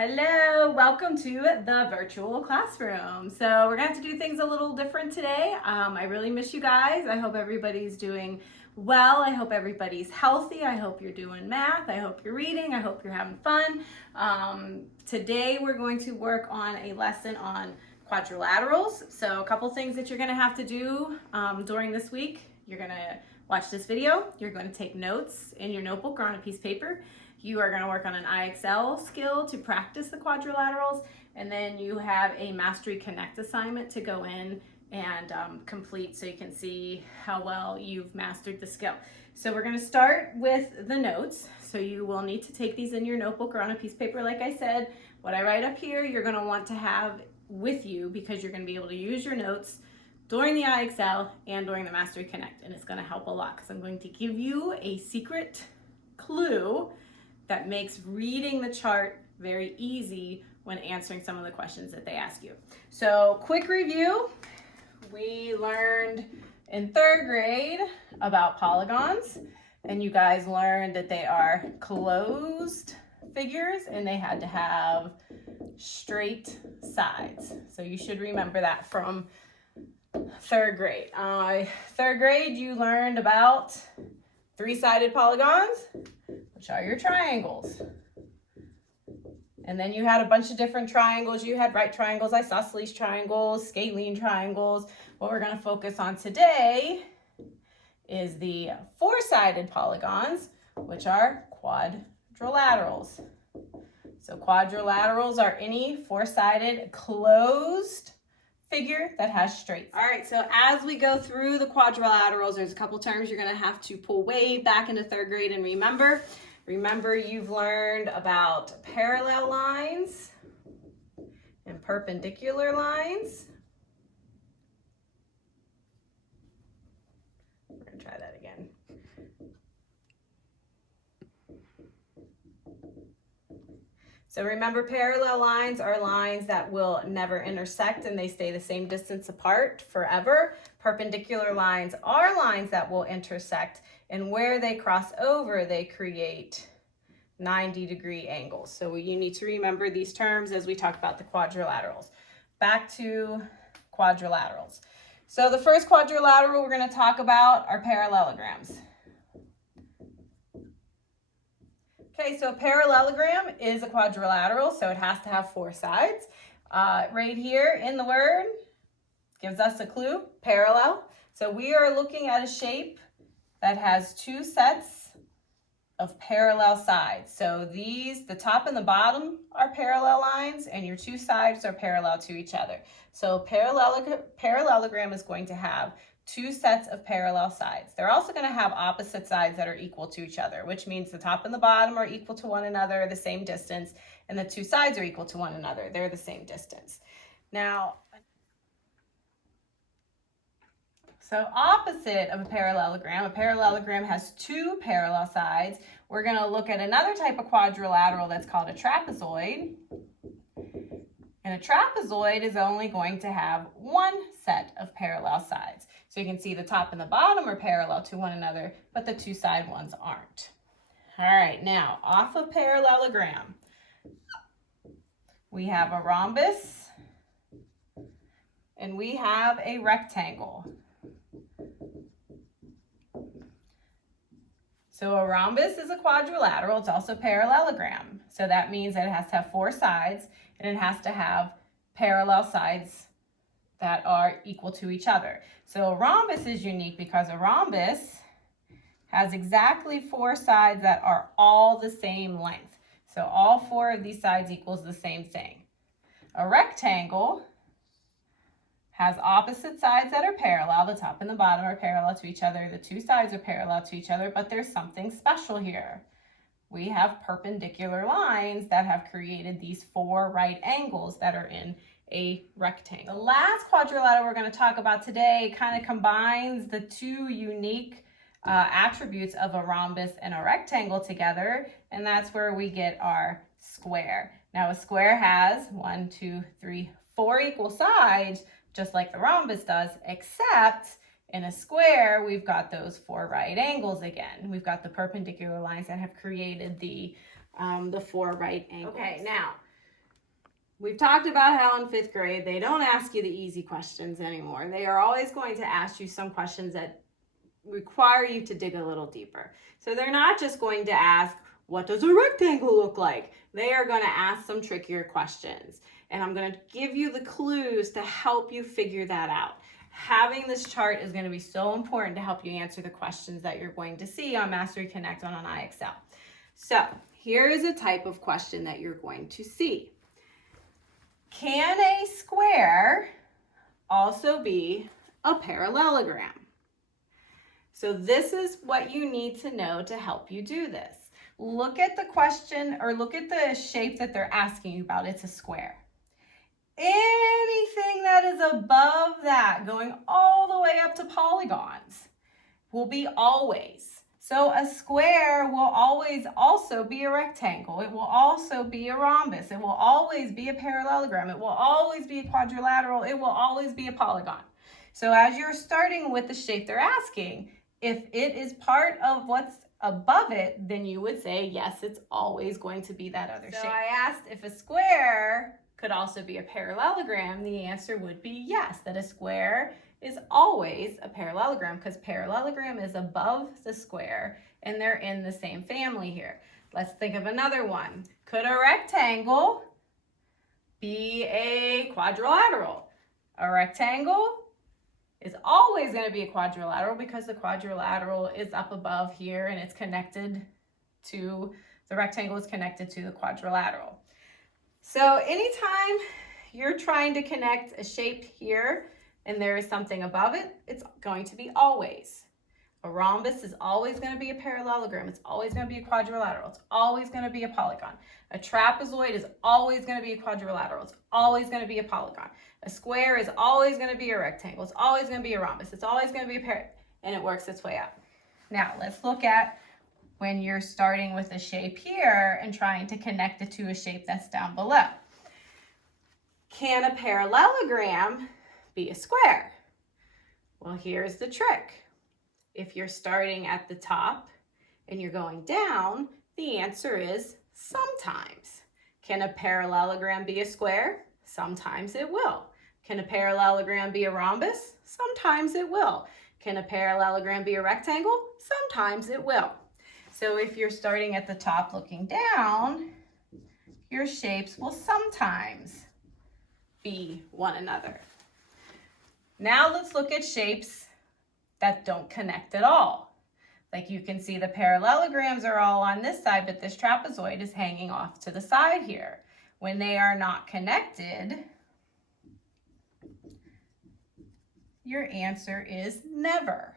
Hello, welcome to the virtual classroom. So we're gonna have to do things a little different today. I really miss you guys. I hope everybody's doing well. I hope everybody's healthy. I hope you're doing math. I hope you're reading. I hope you're having fun. Today we're going to work on a lesson on quadrilaterals. So a couple things that you're gonna have to do during this week. You're gonna watch this video. You're going to take notes in your notebook or on a piece of paper. You are going to work on an IXL skill to practice the quadrilaterals, and then you have a Mastery Connect assignment to go in and complete so you can see how well you've mastered the skill. So we're going to start with the notes. So you will need to take these in your notebook or on a piece of paper. Like I said, what I write up here, you're going to want to have with you because you're going to be able to use your notes during the IXL and during the Mastery Connect, and it's going to help a lot because I'm going to give you a secret clue that makes reading the chart very easy when answering some of the questions that they ask you. So quick review, we learned in third grade about polygons, and you guys learned that they are closed figures and they had to have straight sides. So you should remember that from third grade. Third grade, you learned about three-sided polygons, which are your triangles. And then you had a bunch of different triangles. You had right triangles, isosceles triangles, scalene triangles. What we're going to focus on today is the four-sided polygons, which are quadrilaterals. So quadrilaterals are any four-sided closed figure that has straight. All right, so as we go through the quadrilaterals, there's a couple terms you're going to have to pull way back into third grade and remember. Remember, you've learned about parallel lines and perpendicular lines. We're going to try that again. So remember, parallel lines are lines that will never intersect and they stay the same distance apart forever. Perpendicular lines are lines that will intersect, and where they cross over, they create 90-degree angles. So you need to remember these terms as we talk about the quadrilaterals. Back to quadrilaterals. So the first quadrilateral we're going to talk about are parallelograms. Okay, so a parallelogram is a quadrilateral, so it has to have four sides. Right here in the word gives us a clue, parallel. So we are looking at a shape that has two sets of parallel sides. So these, the top and the bottom are parallel lines, and your two sides are parallel to each other. So parallelogram is going to have two sets of parallel sides. They're also going to have opposite sides that are equal to each other, which means the top and the bottom are equal to one another, the same distance, and the two sides are equal to one another. They're the same distance. Now, so opposite of a parallelogram has two parallel sides. We're going to look at another type of quadrilateral that's called a trapezoid. And a trapezoid is only going to have one set of parallel sides. So you can see the top and the bottom are parallel to one another, but the two side ones aren't. All right, now off of parallelogram, we have a rhombus and we have a rectangle. So a rhombus is a quadrilateral. It's also a parallelogram. So that means that it has to have four sides and it has to have parallel sides that are equal to each other. So a rhombus is unique because a rhombus has exactly four sides that are all the same length. So all four of these sides equals the same thing. A rectangle has opposite sides that are parallel. The top and the bottom are parallel to each other. The two sides are parallel to each other, but there's something special here. We have perpendicular lines that have created these four right angles that are in a rectangle. The last quadrilateral we're going to talk about today kind of combines the two unique attributes of a rhombus and a rectangle together, and that's where we get our square. Now a square has 1, 2, 3, 4 equal sides, just like the rhombus does, except in a square, we've got those four right angles again. We've got the perpendicular lines that have created the four right angles. Okay, now We've talked about how in 5th grade, they don't ask you the easy questions anymore. They are always going to ask you some questions that require you to dig a little deeper. So they're not just going to ask, what does a rectangle look like? They are going to ask some trickier questions. And I'm going to give you the clues to help you figure that out. Having this chart is going to be so important to help you answer the questions that you're going to see on Mastery Connect on iExcel. So here is a type of question that you're going to see. Can a square also be a parallelogram? So this is what you need to know to help you do this. Look at the question, or look at the shape that they're asking you about. It's a square. Anything that is above that, going all the way up to polygons, will be always. So a square will always also be a rectangle. It will also be a rhombus. It will always be a parallelogram. It will always be a quadrilateral. It will always be a polygon. So as you're starting with the shape they're asking, if it is part of what's above it, then you would say, yes, it's always going to be that other shape. So I asked if a square could also be a parallelogram. The answer would be yes, that a square is always a parallelogram, because parallelogram is above the square and they're in the same family here. Let's think of another one. Could a rectangle be a quadrilateral? A rectangle is always going to be a quadrilateral because the quadrilateral is up above here and it's connected to, the rectangle is connected to the quadrilateral. So anytime you're trying to connect a shape here and there is something above it, it's going to be always. A rhombus is always going to be a parallelogram. It's always going to be a quadrilateral. It's always going to be a polygon. A trapezoid is always going to be a quadrilateral. It's always going to be a polygon. A square is always going to be a rectangle. It's always going to be a rhombus. It's always going to be a and it works its way up. Now let's look at when you're starting with a shape here and trying to connect it to a shape that's down below. Can a parallelogram be a square? Well, here's the trick. If you're starting at the top and you're going down, the answer is sometimes. Can a parallelogram be a square? Sometimes it will. Can a parallelogram be a rhombus? Sometimes it will. Can a parallelogram be a rectangle? Sometimes it will. So if you're starting at the top looking down, your shapes will sometimes be one another. Now let's look at shapes that don't connect at all. Like you can see the parallelograms are all on this side, but this trapezoid is hanging off to the side here. When they are not connected, your answer is never.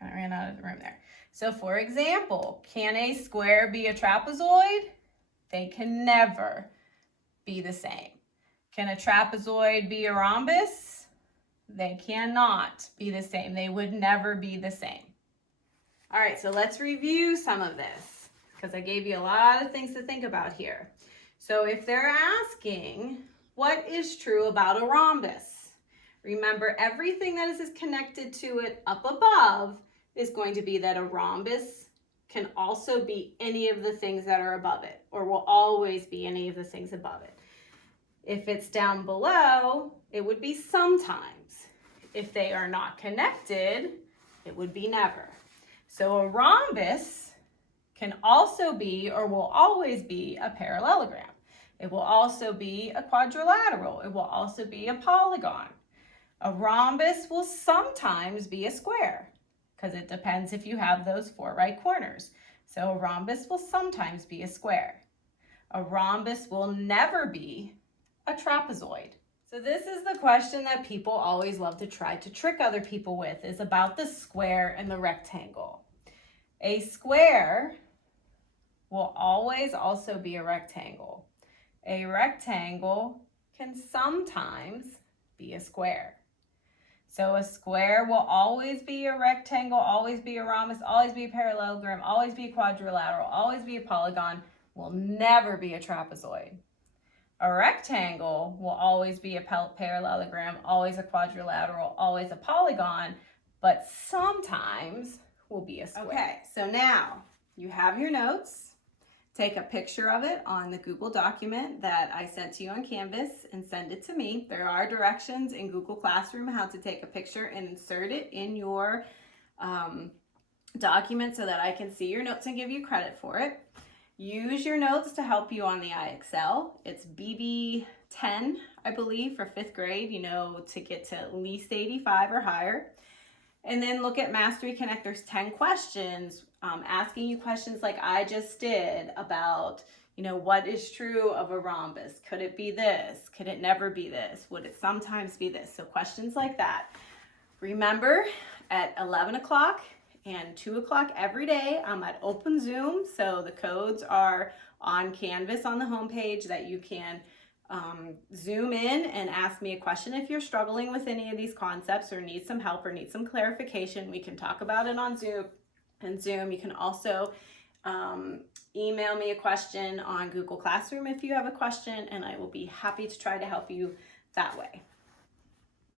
Kind of ran out of the room there. So for example, can a square be a trapezoid? They can never be the same. Can a trapezoid be a rhombus? They cannot be the same. They would never be the same. All right, so let's review some of this because I gave you a lot of things to think about here. So if they're asking, what is true about a rhombus? Remember, everything that is connected to it up above is going to be that a rhombus can also be any of the things that are above it, or will always be any of the things above it. If it's down below, it would be sometimes. If they are not connected, it would be never. So a rhombus can also be, or will always be, a parallelogram. It will also be a quadrilateral. It will also be a polygon. A rhombus will sometimes be a square because it depends if you have those 4 right corners. So a rhombus will sometimes be a square. A rhombus will never be a trapezoid. So this is the question that people always love to try to trick other people with, is about the square and the rectangle. A square will always also be a rectangle. A rectangle can sometimes be a square. So a square will always be a rectangle, always be a rhombus, always be a parallelogram, always be a quadrilateral, always be a polygon, will never be a trapezoid. A rectangle will always be a parallelogram, always a quadrilateral, always a polygon, but sometimes will be a square. Okay, so now you have your notes. take a picture of it on the Google document that I sent to you on Canvas and send it to me. There are directions in Google Classroom how to take a picture and insert it in your document so that I can see your notes and give you credit for it. Use your notes to help you on the iExcel. It's BB 10, I believe, for 5th grade, you know, to get to at least 85 or higher. And then look at Mastery Connect. There's 10 questions, asking you questions like I just did about, you know, what is true of a rhombus? Could it be this? Could it never be this? Would it sometimes be this? So questions like that. Remember, at 11 o'clock and 2 o'clock every day, I'm at Open Zoom. So the codes are on Canvas on the homepage that you can zoom in and ask me a question if you're struggling with any of these concepts or need some help or need some clarification. We can talk about it on Zoom. You can also email me a question on Google Classroom if you have a question, and I will be happy to try to help you that way.